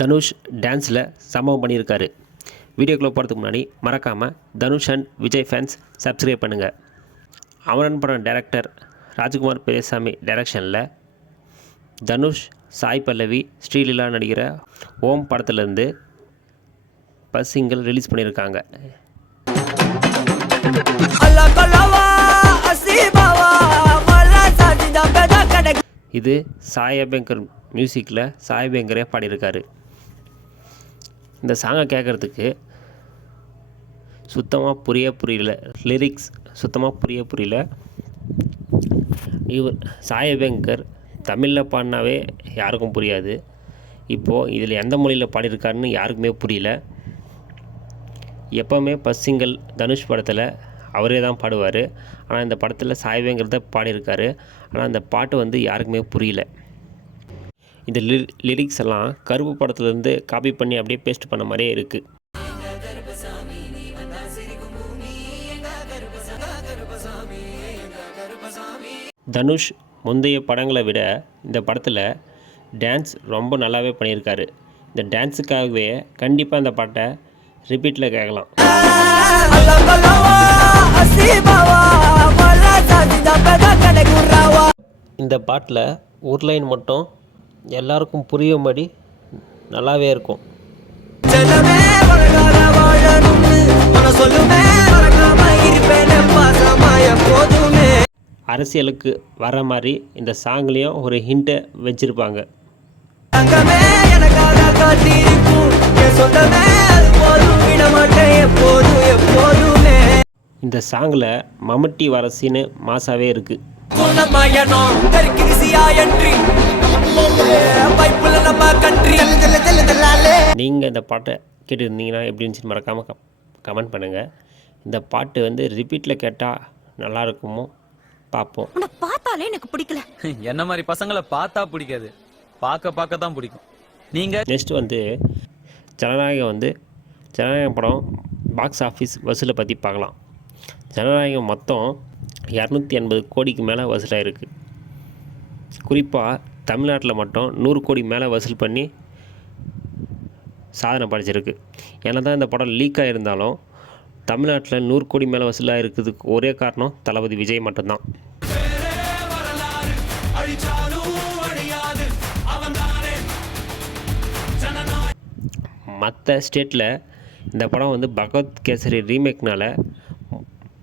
தனுஷ் டான்ஸில் சம்பவம் பண்ணியிருக்காரு. வீடியோக்குள்ளே போகிறதுக்கு முன்னாடி மறக்காமல் Dhanush and Vijay fans subscribe பண்ணுங்கள். அமரன் படம் டைரக்டர் ராஜ்குமார் பெரியசாமி டைரக்ஷனில் தனுஷ், சாய் பல்லவி, ஸ்ரீலீலா நடிக்கிற ஓம் படத்துலேருந்து பஸ் சிங்கிள் ரிலீஸ் பண்ணியிருக்காங்க. இது சாய் அபியங்கர் மியூசிக்கில் சாய் அபியங்கரே பாடியிருக்காரு. இந்த சாங்கை கேட்குறதுக்கு சுத்தமாக புரியல, லிரிக்ஸ் சுத்தமாக புரியல. இவர் சாய் அபியங்கர் தமிழில் பாடினாவே யாருக்கும் புரியாது. இப்போது இதில் எந்த மொழியில் பாடியிருக்காருன்னு யாருக்குமே புரியல. எப்போவுமே பஸ் சிங்கிள் தனுஷ் படத்தில் அவரே தான் பாடுவார். ஆனால் இந்த படத்தில் சாய் அபியங்கர் தான் பாடியிருக்காரு. ஆனால் அந்த பாட்டு யாருக்குமே புரியல. இந்த லிரிக்ஸ் எல்லாம் கருப்பு படத்துலேருந்து காப்பி பண்ணி அப்படியே பேஸ்ட் பண்ண மாதிரியே இருக்குது. தனுஷ் முந்தைய படங்களை விட இந்த படத்தில் டான்ஸ் ரொம்ப நல்லாவே பண்ணியிருக்காரு. இந்த டான்ஸுக்காகவே கண்டிப்பாக இந்த பாட்டை ரிப்பீட்டில் கேட்கலாம். இந்த பாட்டில் ஒரு லைன் மட்டும் எல்லாருக்கும் புரியும்படி நல்லாவே இருக்கும். அரசியலுக்கு வர மாதிரி இந்த சாங்லேயும் ஒரு ஹிண்ட்டை வச்சுருப்பாங்க. இந்த சாங்கில் மம்முட்டி வர சீனு மாசாவே இருக்குது. நீங்கள் இந்த பாட்டை கேட்டுருந்தீங்கன்னா எப்படி இருந்துச்சுன்னு மறக்காமல் கமெண்ட் பண்ணுங்கள். இந்த பாட்டு ரிப்பீட்டில் கேட்டால் நல்லா இருக்குமோ பார்ப்போம். பார்த்தாலே எனக்கு பிடிக்கல. என்ன மாதிரி பசங்களை பார்த்தா பிடிக்காது, பார்க்க தான் பிடிக்கும். நீங்கள் நெக்ஸ்ட் ஜனநாயகம் படம் பாக்ஸ் ஆஃபீஸ் வசூலை பற்றி பார்க்கலாம். ஜனநாயகம் மொத்தம் 280 கோடிக்கு மேலே வசூலாக இருக்குது. குறிப்பாக தமிழ்நாட்டில் மட்டும் 100 கோடி மேலே வசூல் பண்ணி சாதனை படைச்சிருக்கு. ஏன்னா தான் இந்த படம் லீக் ஆகிருந்தாலும் தமிழ்நாட்டில் 100 கோடி மேலே வசூலாக இருக்கிறதுக்கு ஒரே காரணம் தளபதி விஜய் மட்டும்தான். மற்ற ஸ்டேட்டில் இந்த படம் பகவத் கேசரி ரீமேக்னால்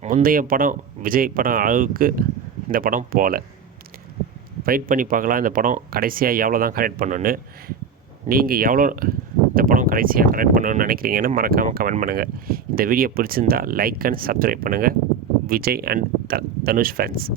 முந்தைய படம் விஜய் படம் அளவுக்கு இந்த படம் போகல. வெயிட் பண்ணி பார்க்கலாம் இந்த படம் கடைசியாக எவ்வளோ தான் கலெக்ட் பண்ணணுன்னு. நீங்கள் எவ்வளோ இந்த படம் கடைசியாக கலெக்ட் பண்ணணும்னு நினைக்கிறீங்கன்னு மறக்காமல் கமெண்ட் பண்ணுங்கள். இந்த வீடியோ பிடிச்சிருந்தால் லைக் அண்ட் சப்ஸ்கிரைப் பண்ணுங்கள். Vijay and Dhanush fans.